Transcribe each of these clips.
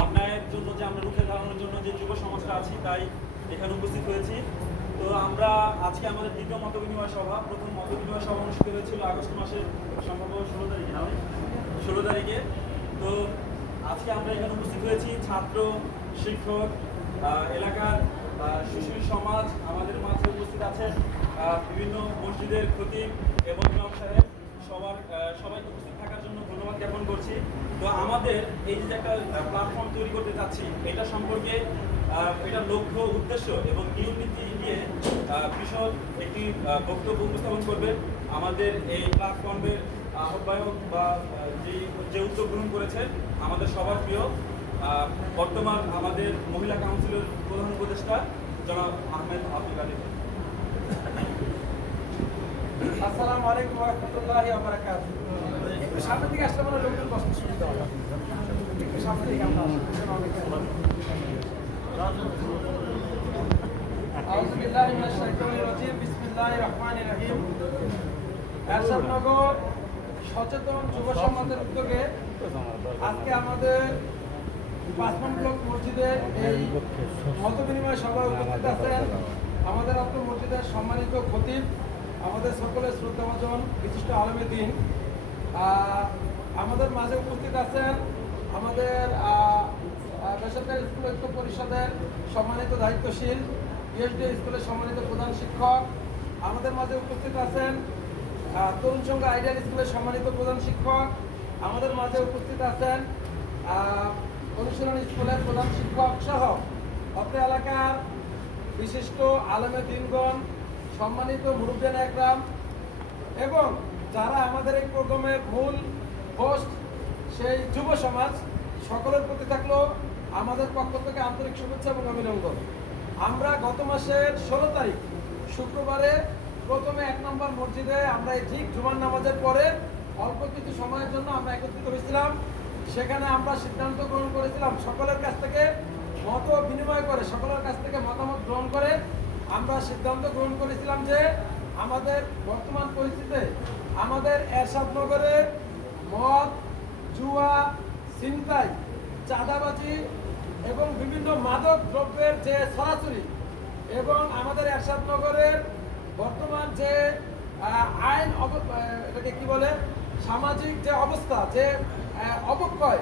অন্যায়ের জন্য যে আমরা রুখে দাঁড়ানোর জন্য যে যুব সমাজটা আছি তাই এখানে উপস্থিত হয়েছি। তো আমরা আজকে আমাদের দ্বিতীয় মত বিনিময় সভা প্রথম মত বিনিময় সভা অনুষ্ঠিত হয়েছিল আগস্ট মাসের সম্ভব ষোলো তারিখে না ষোলো তারিখে। তো আজকে আমরা এখানে উপস্থিত হয়েছি ছাত্র শিক্ষক এলাকার সুশীল সমাজ আমাদের মাঝে উপস্থিত আহ, বিভিন্ন মসজিদের খতিব এবং সাহেব। সবার সবাই উপস্থিত থাকার জন্য ধন্যবাদ জ্ঞাপন করছি। তো আমাদের এই যে একটা প্ল্যাটফর্ম তৈরি করতে চাচ্ছি, এটা সম্পর্কে এটা লক্ষ্য, উদ্দেশ্য এবং নিয়ম নীতি নিয়ে বিশদ একটি বক্তব্য উপস্থাপন করবে। আমাদের এই প্ল্যাটফর্মের আহ্বায়ক বা যে যে উদ্যোগ গ্রহণ করেছে, আমাদের সবার প্রিয় বর্তমান আমাদের মহিলা কাউন্সিলের প্রধান উপদেষ্টা জনাব আহমেদ আব্দুল আলী। আসসালামু আলাইকুম ওয়া রাহমাতুল্লাহি ওয়া বারাকাতুহু। একটু সামনের দিকে আসলে মনে লোকজন সচেতন যুব সমাজের উদ্যোগে আজকে আমাদের পাঁচমন ব্লক মসজিদের এই মত বিনিময় সভায় উপস্থিত আমাদের অত্র মসজিদের সম্মানিত খতিব আমাদের সকলের শ্রদ্ধাভাজন বিশিষ্ট আলমী দিন। আমাদের মাঝে উপস্থিত আছেন আমাদের বেসরকারি স্কুল ঐক্য পরিষদের সম্মানিত দায়িত্বশীল ইএসডি স্কুলের সম্মানিত প্রধান শিক্ষক। আমাদের মাঝে উপস্থিত আছেন তরুণ সংঘ আইডিয়াল স্কুলের সম্মানিত প্রধান শিক্ষক। আমাদের মাঝে উপস্থিত আছেন অনুশীলন স্কুলের প্রধান শিক্ষক সহ অত্র এলাকার বিশিষ্ট আলমে দিনগণ সম্মানিত মুরব্বিয়ান একরাম, এবং যারা আমাদের এই প্রোগ্রামের মূল হোস্ট সেই যুব সমাজ সকলের প্রতি থাকল আমাদের পক্ষ থেকে আন্তরিক শুভেচ্ছা এবং অভিনন্দন। আমরা গত মাসের ষোলো তারিখ, শুক্রবারে প্রথমে এক নম্বর মসজিদে আমরা এই ঠিক জুমার নামাজের পরে অল্প কিছু সময়ের জন্য আমরা একত্রিত হয়েছিলাম। সেখানে আমরা সিদ্ধান্ত গ্রহণ করেছিলাম সকলের কাছ থেকে মত বিনিময় করে, সকলের কাছ থেকে মতামত আমরা সিদ্ধান্ত গ্রহণ করেছিলাম যে আমাদের বর্তমান পরিস্থিতিতে আমাদের এরশাদনগরে মদ, জুয়া, ছিনতাই, চাঁদাবাজি এবং বিভিন্ন মাদক দ্রব্যের যে সরাসরি এবং আমাদের এরশাদনগরের বর্তমান যে আইন অব- এটাকে কি বলে? সামাজিক যে অবস্থা, যে অবক্ষয়,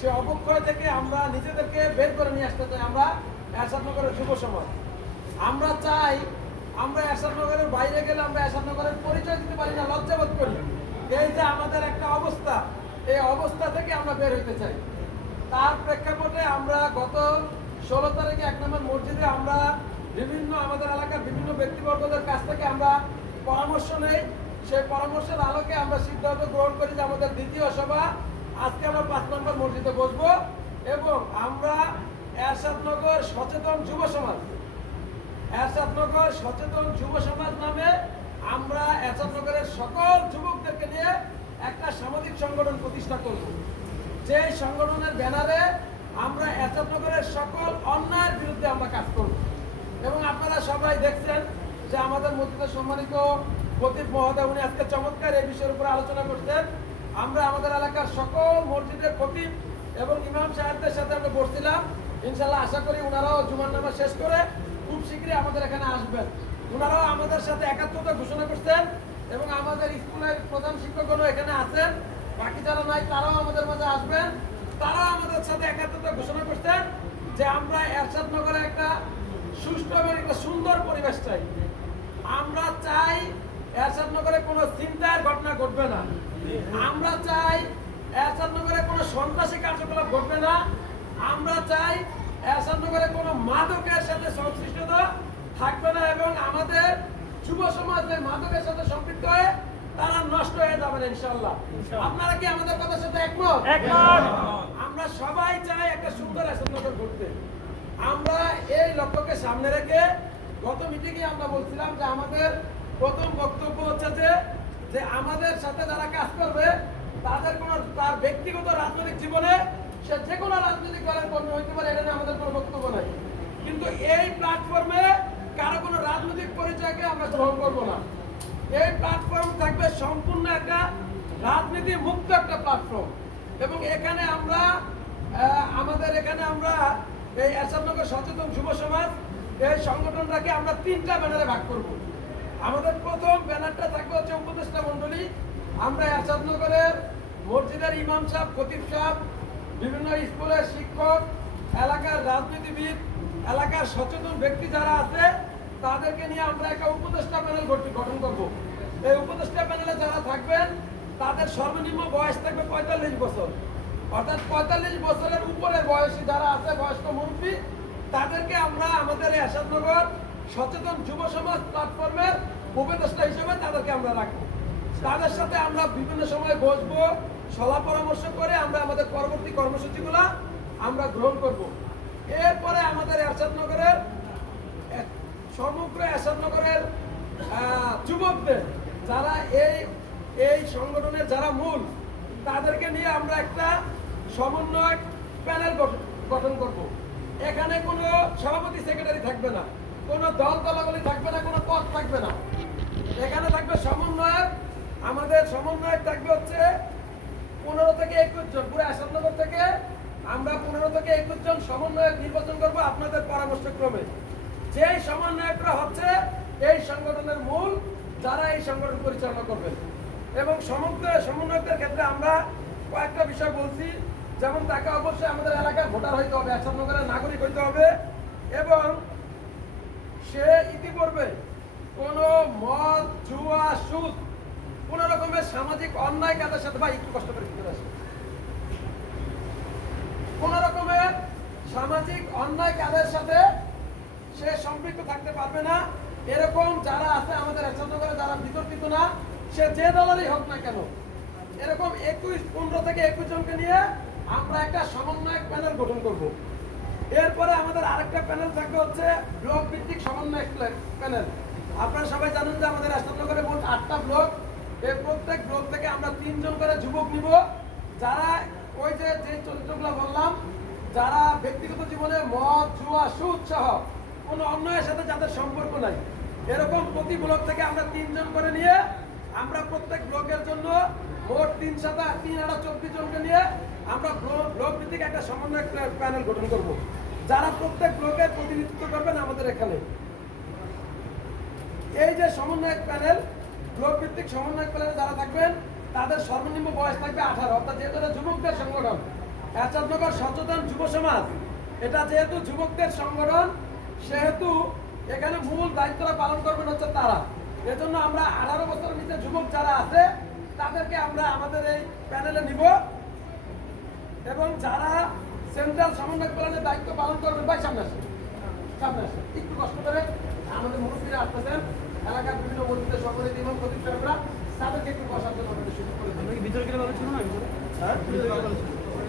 সে অবক্ষয় থেকে আমরা নিজেদেরকে বের করে নিয়ে আসতে চাই আমরা এরশাদনগরের যুব সমাজ। আমরা চাই আমরা এরশাদনগরের বাইরে গেলে আমরা এরশাদনগরের পরিচয় দিতে পারি না লজ্জাবোধ করি। এই যে আমাদের একটা অবস্থা, এই অবস্থা থেকে আমরা বের হইতে চাই। তার প্রেক্ষাপটে আমরা গত ষোলো তারিখে এক নম্বর মসজিদে আমরা বিভিন্ন আমাদের এলাকার বিভিন্ন ব্যক্তিবর্গদের কাছ থেকে আমরা পরামর্শ নেই। সেই পরামর্শের আলোকে আমরা সিদ্ধান্ত গ্রহণ করি যে আমাদের দ্বিতীয় সভা, আজকে আমরা পাঁচ নম্বর মসজিদে বসবো এবং আমরা এরশাদনগর সচেতন যুব সমাজ এরশাদনগর সচেতন যুব সমাজ নামে আমরা এরশাদনগরের সকল যুবকদেরকে নিয়ে একটা সামাজিক সংগঠন প্রতিষ্ঠা করব। যে সংগঠনের ব্যানারে আমরা এরশাদনগরের সকল অন্যায়ের বিরুদ্ধে আমরা কাজ করব। এবং আপনারা সবাই দেখছেন যে আমাদের মসজিদের সম্মানিত খতিব মহোদয়, উনি আজকে চমৎকার এই বিষয়ের উপর আলোচনা করছেন। আমরা আমাদের এলাকার সকল মসজিদের খতিব এবং ইমাম সাহেবদের সাথে আমরা বসছিলাম। ইনশাল্লাহ আশা করি ওনারাও জুমার নামা শেষ করে খুব শীঘ্রই আমাদের এখানে আসবেন। ওনারাও আমাদের সাথে একাত্মতা ঘোষণা করছেন এবং আমাদের স্কুলের প্রধান শিক্ষকগণও এখানে আছেন। বাকি যারা নাই, তারাও আমাদের মাঝে আসবেন। তারাও আমাদের সাথে একাত্মতা ঘোষণা করছেন যে আমরা এরশাদ নগরে একটা সুষ্ঠু এবং একটা সুন্দর পরিবেশ চাই। আমরা চাই এরশাদ নগরে কোনো চিন্তার ঘটনা ঘটবে না। আমরা চাই এরশাদ নগরে কোনো সন্ত্রাসী কার্যকলাপ ঘটবে না। আমরা চাই কোনো মাদকের সাথে সংশ্লিষ্টতা থাকবে না এবং আমাদের যুব সমাজ এই মাদকের সাথে সম্পৃক্ত হয়ে তারা নষ্ট হয়ে যাবেন ইনশাল্লাহ আপনারা কি আমাদের কথার সাথে একমত? আমরা সবাই চাই একটা সুন্দর এরশাদ নগর ঘুরতে। আমরা এই লক্ষ্যকে সামনে রেখে গত মিটিংয়ে আমরা বলছিলাম যে আমাদের প্রথম বক্তব্য হচ্ছে যে যে আমাদের সাথে যারা কাজ করবে তাদের কোনো তার ব্যক্তিগত রাজনৈতিক জীবনে সে যে কোনো রাজনৈতিক দলের কর্মী হইতে পারে এটা আমাদের কোনো বক্তব্য নাই। কিন্তু এই প্ল্যাটফর্মে কারও কোনো রাজনৈতিক পরিচয়কে আমরা গ্রহণ করব না। এই প্ল্যাটফর্ম থাকবে সম্পূর্ণ একটা রাজনীতি মুক্ত একটা প্ল্যাটফর্ম এবং এখানে আমরা আমাদের এখানে আমরা এই আহ, সচেতন যুব সমাজ এই সংগঠনটাকে আমরা তিনটা ব্যানারে ভাগ করব। আমাদের প্রথম ব্যানারটা থাকবে হচ্ছে উপদেষ্টা মণ্ডলী। আমরা আসাদনগরের মসজিদের ইমাম সাহেব খতিব সাহেব বিভিন্ন স্কুলের শিক্ষক, এলাকার রাজনীতিবিদ, এলাকার সচেতন ব্যক্তি যারা আছে, তাদেরকে নিয়ে আমরা একটা উপদেষ্টা প্যানেল গঠন করব। এই উপদেষ্টা প্যানেলে যারা থাকবেন, তাদের সর্বনিম্ন বয়স থাকবে পঁয়তাল্লিশ বছর। অর্থাৎ পঁয়তাল্লিশ বছরের উপরে বয়সী যারা আছে, বয়স্ক মুরব্বী, তাদেরকে আমরা আমাদের এই আসাদনগর সচেতন যুব সমাজ প্ল্যাটফর্মের উপদেষ্টা হিসেবে তাদেরকে আমরা রাখব। তাদের সাথে আমরা বিভিন্ন সময় বসবো। সলা পরামর্শ করে আমরা আমাদের পরবর্তী কর্মসূচিগুলো আমরা গ্রহণ করব। এরপরে আমাদের এরশাদনগরের সমগ্র এরশাদনগরের যুবকদের যারা এই এই সংগঠনের যারা মূল, তাদেরকে নিয়ে আমরা একটা সমন্বয় প্যানেল গঠন- করব। এখানে কোনো সভাপতি সেক্রেটারি থাকবে না, কোনো দল দলাগলি থাকবে না, কোনো পদ থাকবে না। এখানে থাকবে সমন্বয়ক, আমাদের সমন্বয়ক থাকবে হচ্ছে পনেরো থেকে একুশ জন পুরো আসাদনগর থেকে আমরা পনেরো থেকে একুশ জন সমন্বয়ক নির্বাচন করব আপনাদের পরামর্শ ক্রমে যেই সমন্বয়করা হচ্ছে, এই সংগঠনের মূল, যারা এই সংগঠন পরিচালনা করবেন এবং সমগ্র সমন্বয়কদের ক্ষেত্রে আমরা কয়েকটা বিষয় বলছি। যেমন তাকে অবশ্যই আমাদের এলাকার ভোটার হইতে হবে আসাদনগরের নাগরিক হইতে হবে। এবং সে ইতিপূর্বে কোনো মদ, জুয়া, সুদ, কোন রকমের সামাজিক অন্যায় কাজের সাথে বা একটু কষ্ট করে ভিতরে আসে কোন রকমের সামাজিক অন্যায় কাজের সাথে সে সম্পৃক্ত থাকতে পারবে না। এরকম যারা আছে, আমাদের একসাথে করে যারা বিতর্কিত না, সে যে দলেরই হোক না কেন, এরকম একুশ, পনেরো থেকে একুশ জনকে নিয়ে আমরা একটা সমন্বয়ক প্যানেল গঠন করব। এরপরে আমাদের আরেকটা প্যানেল থাকবে হচ্ছে ব্লক ভিত্তিক সমন্বয় প্যানেল। আপনারা সবাই জানেন যে আমাদের রাষ্ট্রনগরে মোট আটটা ব্লক। এই প্রত্যেক ব্লক থেকে আমরা তিনজন করে যুবক নিব। যারা ওই যে যারা ব্যক্তিগত জীবনে মদ, জুয়া সুদ সহ কোনো অন্যায়ের সাথে যাদের সম্পর্ক নাই, এরকম প্রতি ব্লক থেকে আমরা তিনজন করে নিয়ে, আমরা প্রত্যেক ব্লকের জন্য মোট তিন সাথে তিন আড়া চব্বিশ জনকে নিয়ে আমরা ব্লক- ভিত্তিক একটা সমন্বয় প্যানেল গঠন করব। যারা প্রত্যেক ব্লকের প্রতিনিধিত্ব করবেন আমাদের এখানে। এই যে সমন্বয়ক প্যানেল, ব্লক ভিত্তিক সমন্বয়ক প্যানেলে যারা থাকবেন, তাদের সর্বনিম্ন বয়স থাকবে আঠারো, অর্থাৎ যেহেতু যুবকদের সংগঠন। এচারনগর সচেতন যুব সমাজ এটা যেহেতু যুবকদের সংগঠন সেহেতু এখানে মূল দায়িত্বটা পালন করবেন হচ্ছে তারা। এজন্য আমরা আঠারো বছরের নিচে যুবক যারা আছে তাদেরকে আমরা আমাদের এই প্যানেলে নিব। এবং যারা সেন্ট্রাল সমন্বয় প্যানেলের দায়িত্ব পালন করবেন ভাই সামনে আসেন। সামনে আসেন। একটু কষ্ট করে আমাদের মুরব্বীরা আসতেছেন। এলাকার বিভিন্ন সম্মানিত ইমাম খতিব সাহেবরা তাদেরকে একটু বসার জন্য আমাদের সুযোগ করে দিন। ভিতরে গেলে ভালো ছিল না? হ্যাঁ?